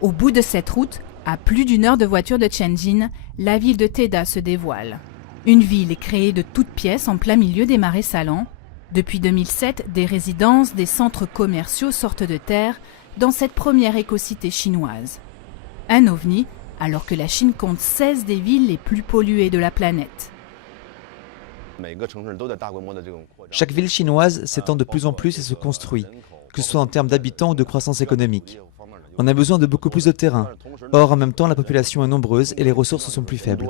Au bout de cette route, à plus d'1 heure de voiture de Tianjin, la ville de Teda se dévoile. Une ville créée de toutes pièces en plein milieu des marais salants. Depuis 2007, des résidences, des centres commerciaux sortent de terre dans cette première écocité chinoise. Un ovni, alors que la Chine compte 16 des villes les plus polluées de la planète. Chaque ville chinoise s'étend de plus en plus et se construit, que ce soit en termes d'habitants ou de croissance économique. On a besoin de beaucoup plus de terrain. Or, en même temps, la population est nombreuse et les ressources sont plus faibles.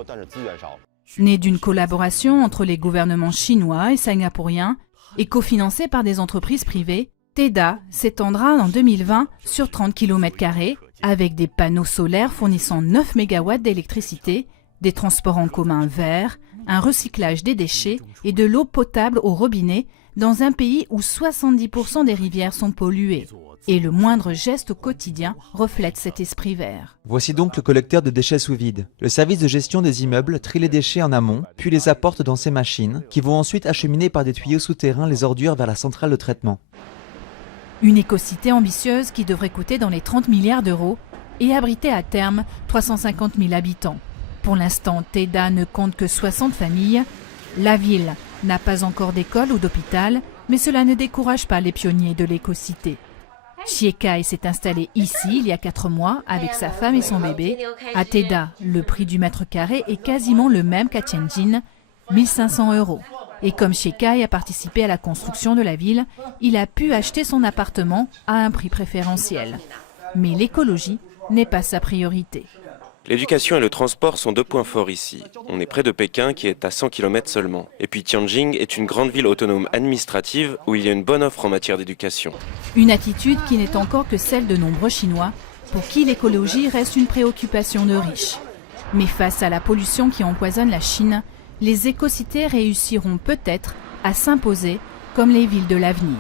Né d'une collaboration entre les gouvernements chinois et singapouriens et cofinancé par des entreprises privées, Teda s'étendra en 2020 sur 30 km² avec des panneaux solaires fournissant 9 MW d'électricité, des transports en commun verts, un recyclage des déchets et de l'eau potable au robinet dans un pays où 70% des rivières sont polluées. Et le moindre geste au quotidien reflète cet esprit vert. Voici donc le collecteur de déchets sous vide. Le service de gestion des immeubles trie les déchets en amont, puis les apporte dans ces machines, qui vont ensuite acheminer par des tuyaux souterrains les ordures vers la centrale de traitement. Une écocité ambitieuse qui devrait coûter dans les 30 milliards d'euros et abriter à terme 350 000 habitants. Pour l'instant, Teda ne compte que 60 familles. La ville n'a pas encore d'école ou d'hôpital, mais cela ne décourage pas les pionniers de l'écocité. Xie Kai s'est installé ici il y a 4 mois avec sa femme et son bébé. À Teda, le prix du mètre carré est quasiment le même qu'à Tianjin, 1 500 €. Et comme Xie Kai a participé à la construction de la ville, il a pu acheter son appartement à un prix préférentiel. Mais l'écologie n'est pas sa priorité. L'éducation et le transport sont 2 points forts ici. On est près de Pékin qui est à 100 km seulement. Et puis Tianjin est une grande ville autonome administrative où il y a une bonne offre en matière d'éducation. Une attitude qui n'est encore que celle de nombreux Chinois, pour qui l'écologie reste une préoccupation de riches. Mais face à la pollution qui empoisonne la Chine, les écocités réussiront peut-être à s'imposer comme les villes de l'avenir.